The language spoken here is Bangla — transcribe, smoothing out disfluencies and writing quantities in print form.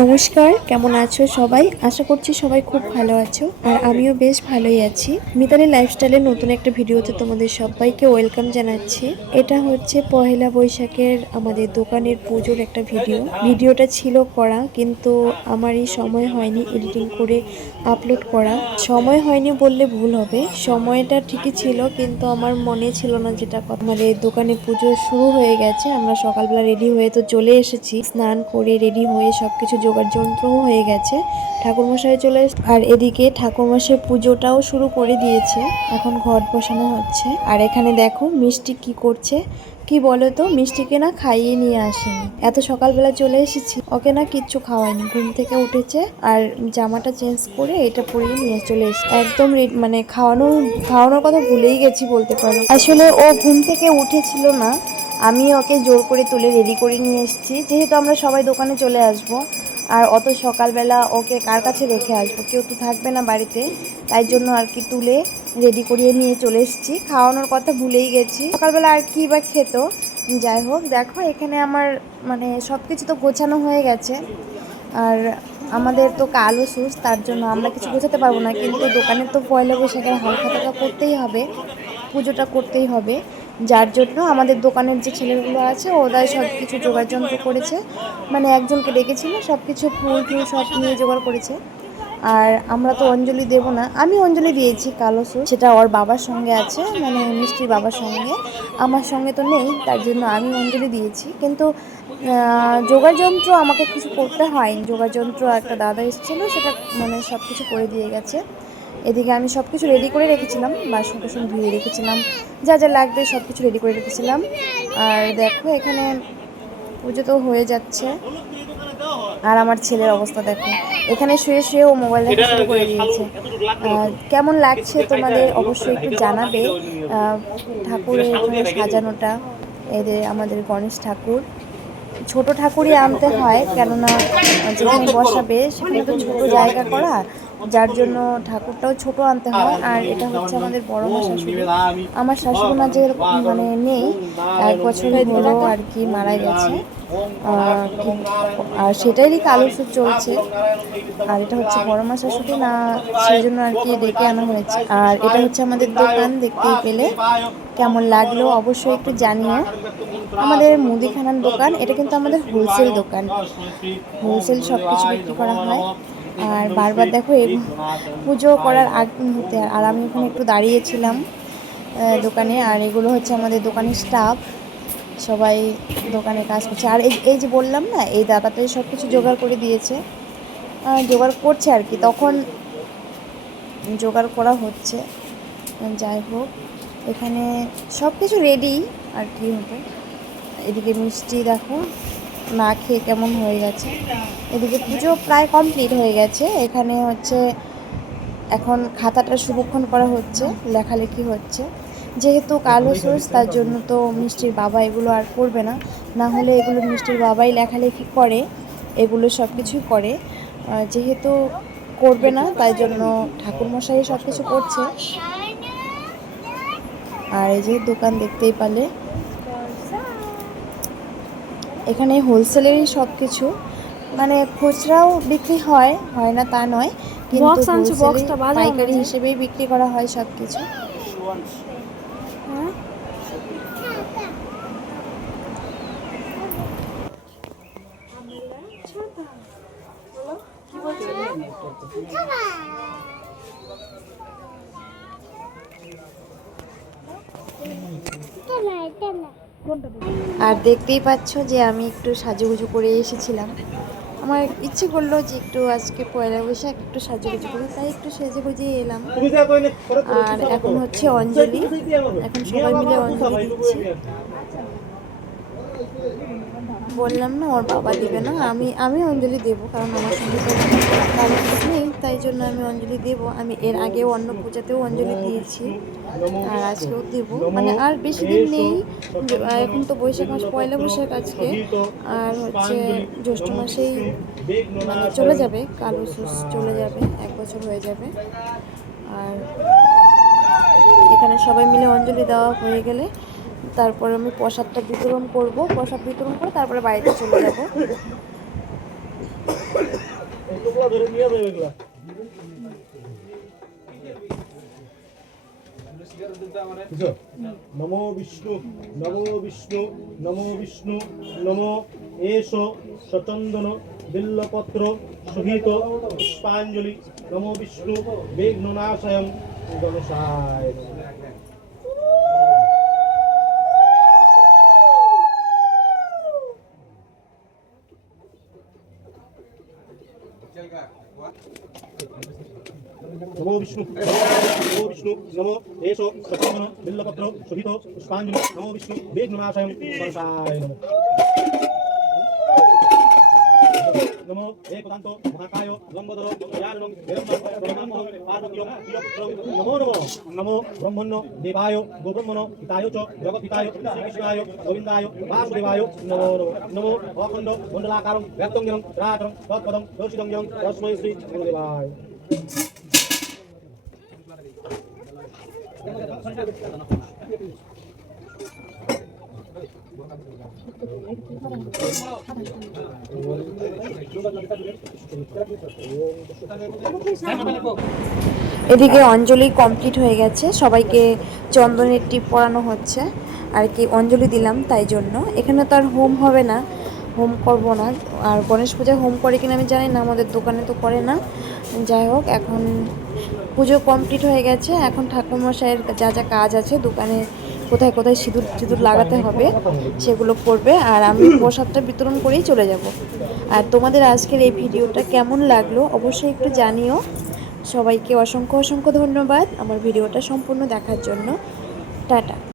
নমস্কার, কেমন আছো সবাই? আশা করছি সবাই খুব ভালো আছো আর আমিও বেশ ভালোই আছি। মিতালি লাইফস্টাইলের নতুন একটা ভিডিওতে তোমাদের সবাইকে ওয়েলকাম জানাচ্ছি। এটা হচ্ছে পহেলা বৈশাখের আমাদের দোকানের পুজোর একটা ভিডিওটা ছিল করা, কিন্তু আমারই সময় হয়নি এডিটিং করে আপলোড করা। সময় হয়নি বললে ভুল হবে, সময়টা ঠিকই ছিল কিন্তু আমার মনে ছিল না যেটা কথা। আমাদের দোকানে পুজো শুরু হয়ে গেছে, আমরা সকালবেলা রেডি হয়ে তো চলে এসেছি। স্নান করে রেডি হয়ে সবকিছু জোগাড় যন্ত্রও হয়ে গেছে, ঠাকুরমশাই চলে আর এদিকে ঠাকুরমশাই পুজোটাও শুরু করে দিয়েছে। এখন ঘট বসানো হচ্ছে। আর এখানে দেখো মিষ্টি কি করছে। কি বলো তো, মিষ্টিকে না খাইয়ে নিয়ে আসেনি, এত সকালবেলা চলে এসেছি, ওকে না কিচ্ছু খাওয়ায়নি। ঘুম থেকে উঠেছে আর জামাটা চেঞ্জ করে এটা পরিয়ে নিয়ে চলে এসেছে। একদম মানে খাওয়ানোর কথা ভুলেই গেছি বলতে পারো। আসলে ও ঘুম থেকে উঠেছিল না, আমি ওকে জোর করে তুলে রেডি করে নিয়ে এসেছি, যেহেতু আমরা সবাই দোকানে চলে আসব। আর অত সকালবেলা ওকে কার কাছে রেখে আসবো, কেউ তো থাকবে না বাড়িতে, তাই জন্য আর কি তুলে রেডি করিয়ে নিয়ে চলে এসেছি। খাওয়ানোর কথা ভুলেই গেছি, সকালবেলা আর কি বা খেত। যাই হোক, দেখো এখানে আমার মানে সব কিছু তো গোছানো হয়ে গেছে। আর আমাদের তো কালো সুস, তার জন্য আমরা কিছু গোছাতে পারবো না, কিন্তু দোকানে তো পয়লা বৈশাখের হালখাতাটা করতেই হবে, পুজোটা করতেই হবে। যার জন্য আমাদের দোকানের যে ছেলেগুলো আছে ওরাই সব কিছু জোগাড় যন্ত্র করেছে, মানে একজনকে ডেকেছিল, সব কিছু ফুল টুল সব নিয়ে জোগাড় করেছে। আর আমরা তো অঞ্জলি দেব না, আমি অঞ্জলি দিয়েছি কালো সুর, সেটা ওর বাবার সঙ্গে আছে, মানে মিষ্টির বাবার সঙ্গে, আমার সঙ্গে তো নেই, তার জন্য আমি অঞ্জলি দিয়েছি। কিন্তু জোগাড় যন্ত্র আমাকে কিছু করতে হয়নি, জোগাড় যন্ত্র একটা দাদা এসেছিলো, সেটা মানে সব কিছু করে দিয়ে গেছে। এদিকে আমি সব কিছু রেডি করে রেখেছিলাম, বাসন টাসন ধুয়ে রেখেছিলাম, যা যা লাগবে সব কিছু রেডি করে রেখেছিলাম। আর দেখো এখানে পুজো তো হয়ে যাচ্ছে। আর আমার ছেলের অবস্থা দেখো, এখানে শুয়ে শুয়ে ও মোবাইল দেখা শুরু করে দিয়েছে। কেমন লাগছে তোমাদের অবশ্যই একটু জানাবে। ঠাকুরের এখানে সাজানোটা, এদের আমাদের গণেশ ঠাকুর, ছোট ঠাকুরই আনতে হয়, কেননা যেখানে বসাবে সেখানে তো ছোট জায়গা করা, যার জন্য ঠাকুরটাও ছোট আনতে হয়। আর এটা হচ্ছে আমাদের বড় মা শাশুড়ি, আমার শাশুড়ি মা যে মানে নেই, 1 বছর হলো আর কি মারা গেছে। আর সেটারই কালো সুর চলছে। আর এটা হচ্ছে বড় মা শাশুড়ি না, সেই জন্য আর কি ডেকে আনা হয়েছে। আর এটা হচ্ছে আমাদের দোকান, দেখতেই পেলে। কেমন লাগলো অবশ্যই একটু জানিও। আমাদের মুদিখানার দোকান, এটা কিন্তু আমাদের হোলসেল দোকান, হোলসেল সব কিছু বিক্রি করা হয়। আর বারবার দেখো এই পুজো করার আগ মুহূর্তে আর আমি ওখানে একটু দাঁড়িয়েছিলাম দোকানে। আর এগুলো হচ্ছে আমাদের দোকানের স্টাফ, সবাই দোকানে কাজ করছে। আর এই যে বললাম না, এই দাদাটাই সব কিছু জোগাড় করে দিয়েছে, জোগাড় করছে আর কি, তখন জোগাড় করা হচ্ছে। যাই হোক, এখানে সব কিছু রেডি আর কি হবে। এদিকে মিষ্টি দেখো না খেয়ে কেমন হয়ে গেছে। এদিকে পুজো প্রায় কমপ্লিট হয়ে গেছে, এখানে হচ্ছে এখন খাতাটা সংরক্ষণ করা হচ্ছে, লেখালেখি হচ্ছে। যেহেতু কালো সোর্স, তার জন্য তো মিষ্টির বাবা এগুলো আর করবে না, না হলে এগুলো মিষ্টির বাবাই লেখালেখি করে, এগুলো সব কিছুই করে। যেহেতু করবে না, তাই জন্য ঠাকুরমশাই সব কিছু করছে। আর এই যে দোকান দেখতেই পালে, এখানে হোলসেলেরই সব কিছু, মানে খুচরাও বিক্রি হয়, হয় না তা নয়, কিন্তু পাইকারি হিসেবেই বিক্রি করা হয় সব কিছু। আর দেখতেই পাচ্ছ যে আমি একটু সাজুগুজু করে এসেছিলাম, আমার ইচ্ছে করলো যে একটু আজকে পয়লা বৈশাখ একটু সাজুগুজু করি, তাই একটু সেজে গুজে এলাম। আর এখন হচ্ছে অঞ্জলি, এখন সবাই মিলে অঞ্জলি দিচ্ছি। বললাম না ওর বাবা দিবে না, আমি অঞ্জলি দেবো, কারণ আমার সঙ্গে তো কারো কিছু নেই, তাই জন্য আমি অঞ্জলি দেবো। আমি এর আগেও অন্য পূজাতেও অঞ্জলি দিয়েছি, আর আজকেও দেবো, মানে আর বেশি দিন নেই। এখন তো বৈশাখ মাস, পয়লা বৈশাখ আজকে, আর হচ্ছে জ্যৈষ্ঠ মাসেই মানে চলে যাবে, কালো সুস চলে যাবে, 1 বছর হয়ে যাবে। আর এখানে সবাই মিলে অঞ্জলি দেওয়া হয়ে গেলে তারপর আমি প্রসাদটা বিতরণ করব, প্রসাদ বিতরণ করে তারপরে বাড়িতে চলে যাব। নমো বিষ্ণু নমো বিষ্ণু নমো বিষ্ণু নমো এষ সচন্দন বিল্লপত্র সহিত পুষ্পাঞ্জলি নমো বিষ্ণু বিঘ্ননাশয়ং গণেশায় নমঃ। नमो विष्णु नमो एष सचंदन बिल्लपत्र शोभित पुष्पांजलि नमो विष्णु विघ्ननाशयं गणेशाय नमः। नमो एकदन्तो महाकाय लंबोदर दयाननं निरंजनं ब्रह्माण्डं पार्वतीयं चिरपुत्रं नमो नमः। नमो ब्रह्मण्य देवाय गोब्रह्मण हिताय च जगत्हिताय श्रीकृष्णाय गोविन्दाय वासुदेवाय नमो नमः। नमो अखण्ड मण्डलाकारं व्याप्तं रात्रं तत्पदं दर्शितं यं तस्मै श्री गुरुदेवाय। এদিকে অঞ্জলি কমপ্লিট হয়ে গেছে, সবাইকে চন্দনের টিপ পরানো হচ্ছে আর কি, অঞ্জলি দিলাম তাই জন্য। এখানে তো আর হোম হবে না, হোম করব না। আর গণেশ পূজায় হোম করে কিনা আমি জানি না, আমাদের দোকানে তো করে না। যাই হোক, এখন পুজো কমপ্লিট হয়ে গেছে। এখন ঠাকুরমশাইয়ের যা যা কাজ আছে দোকানে, কোথায় কোথায় সিঁদুর লাগাতে হবে সেগুলো করবে, আর আমি প্রসাদটা বিতরণ করেই চলে যাব। আর তোমাদের আজকের এই ভিডিওটা কেমন লাগলো অবশ্যই একটু জানিও। সবাইকে অসংখ্য অসংখ্য ধন্যবাদ আমার ভিডিওটা সম্পূর্ণ দেখার জন্য। টাটা।